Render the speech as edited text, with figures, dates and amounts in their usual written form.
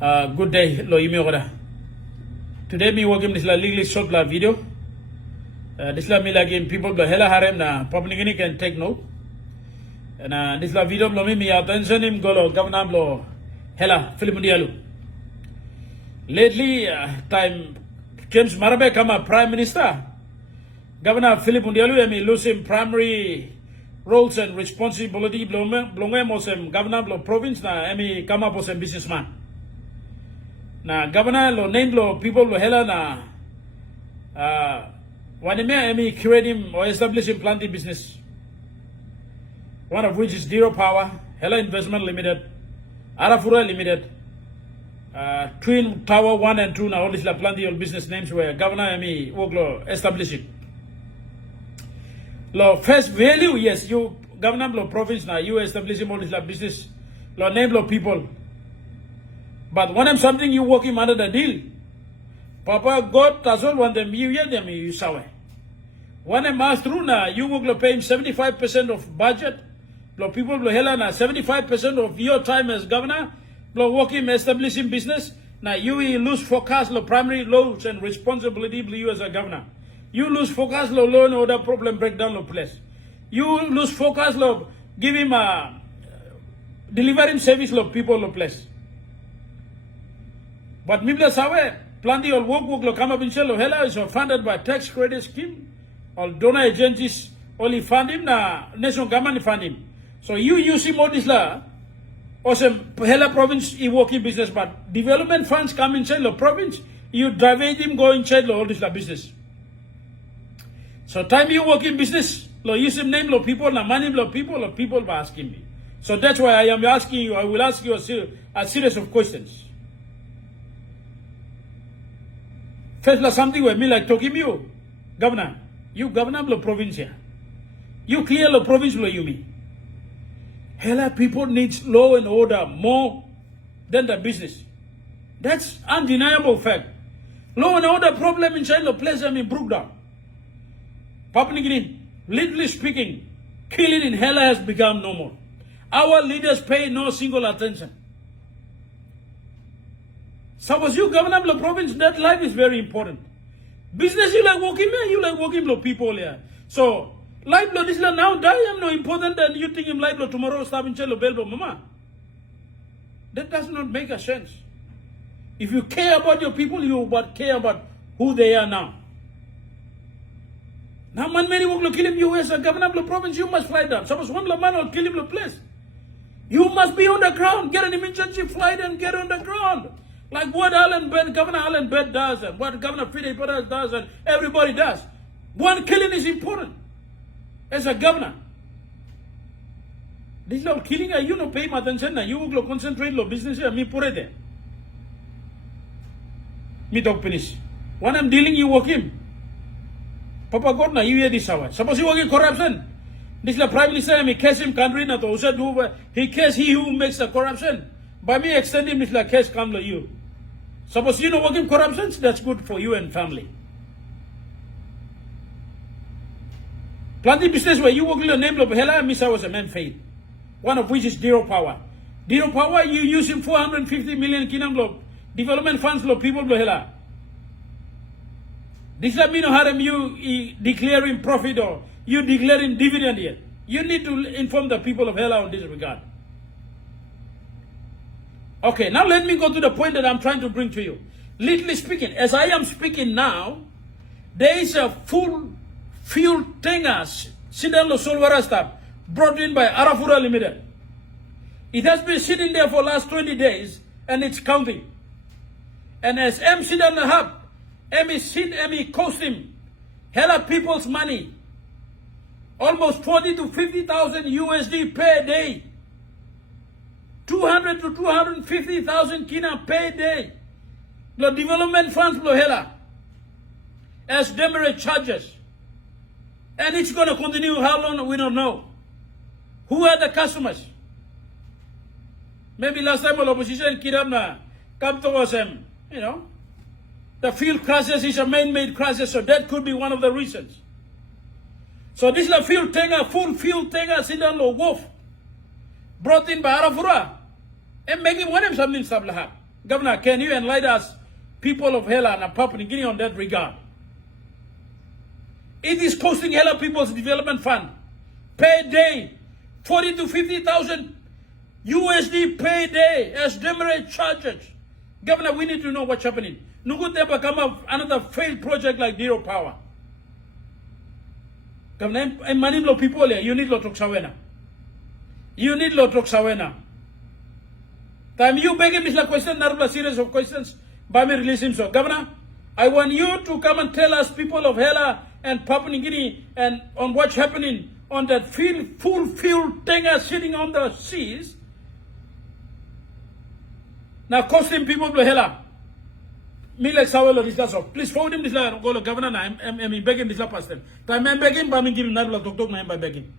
Good day, lo imi oda. Today me working this la legally short la video. This la me lagi people the hella harem na public can take note. And this la video lo me attention him golo governor lo hella film dialu. Lately, time James Marabe kama prime minister. Governor Philip Mundialu emi losing primary roles and responsibility blonge mosem governor lo province na emi kama posem businessman. Na governor lo name lo people lo hela na waneme emi creating or establishing planting business. One of which is Zero Power, Hela Investment Limited, Arafura Limited, Twin Tower 1 and 2 na all these la planting business names where governor emi work lo establishing. Lo first value, yes, you governor lo province na you establishing all this la business. Lo name lo people. But when I'm something you working under the deal, Papa God does all want them, you get them, you saw. When I'm asked through now, you will pay him 75% of budget. Lo people lo hela na 75% of your time as governor, lo working establishing business. Now you will lose focus lo primary roles and responsibility you as a governor. You lose focus lo law and order problem breakdown lo place. You lose focus lo give him a delivering service lo people lo place. But Mibla Sawe, plenty of work lo come up in Shelo Hela is funded by tax credit scheme. All donor agencies only fund him, na national government fund him. So you use him all this la, or some Hela province he working business, but development funds come in Shelo province, you drive him go in Shelo all this la business. So time you work in business, lo use him name lo people, na money lo people by asking me. So that's why I am asking you, I will ask you a series of questions. First, something with me like talking you, governor. You governor of the province here. You clear the province lo you me. Hela people needs law and order more than the business. That's undeniable fact. Law and order problem inside the place I mean broke down. Papua Green, literally speaking, killing in Hela has become normal. Our leaders pay no single attention. Suppose you governor of the province, that life is very important. Business you like working here, you like working with people here. So life lo this now die am no important than you think him life lo tomorrow stop in chelo belbo mama. That does not make a sense. If you care about your people, you but care about who they are now. Now man many work lo kill him you as a governor of the province, you must fly down. Suppose one man will kill him the place. You must be on the ground, get an emergency flight and get on the ground. Like what Governor Allen Bed does and what Governor Fidel does and everybody does. One killing is important as a governor. This is killing, you no pay attention, you will concentrate on business, me pure there. Me talk finish. When I'm dealing, you work him. Papa God na you hear this hour. Suppose you work in corruption. This is the Prime Minister, me case him country na to do he case he who makes the corruption. By me extending this like case come to you. Suppose you know working corruptions, that's good for you and family. Planting business where you work your name of Hela Misa was a man faith. One of which is Zero Power. Zero Power, you using 450 million kinam lo development funds lo people lo Hela. This does mean harem you declaring profit or you declaring dividend yet. You need to inform the people of Hela on this regard. Okay, now let me go to the point that I'm trying to bring to you. Literally speaking, as I am speaking now, there is a full fuel tanker, Sidalo Solvara stuff, brought in by Arafura Limited. It has been sitting there for the last 20 days, and it's counting. And as M sit on the hub, Emmy cost him, hella people's money, almost 40 to 50,000 USD per day. 200 to 250,000 kina per day. The development funds lo hela as demerit charges. And it's going to continue how long we don't know. Who are the customers? Maybe last time the opposition kiram come to us the fuel crisis is a man-made crisis, so that could be one of the reasons. So this is a fuel tanker, full fuel tanker, Sidan Lo Wolf, brought in by Arafura, and making one of something sablahat. Governor, can you enlighten us, people of Hela and Papua New Guinea, on that regard? It is costing Hela People's Development Fund per day 40 to 50,000 USD per day as demerit charges. Governor, we need to know what's happening. No good ever come up another failed project like Zero Power. Governor, I'm manim lo people here. You need lo toksawena. You need lo toksawena. Time you begging me like question, a series of questions. By me release him so. Governor, I want you to come and tell us, people of Hela and Papua New Guinea, and on what's happening on that full field tanker sitting on the seas. Now costing people of Hela. Me like Sawelo discuss of. Please forward him this go to Governor. I'm begging this past them. Time I'm begging, but I'm giving Narla to talk by begging.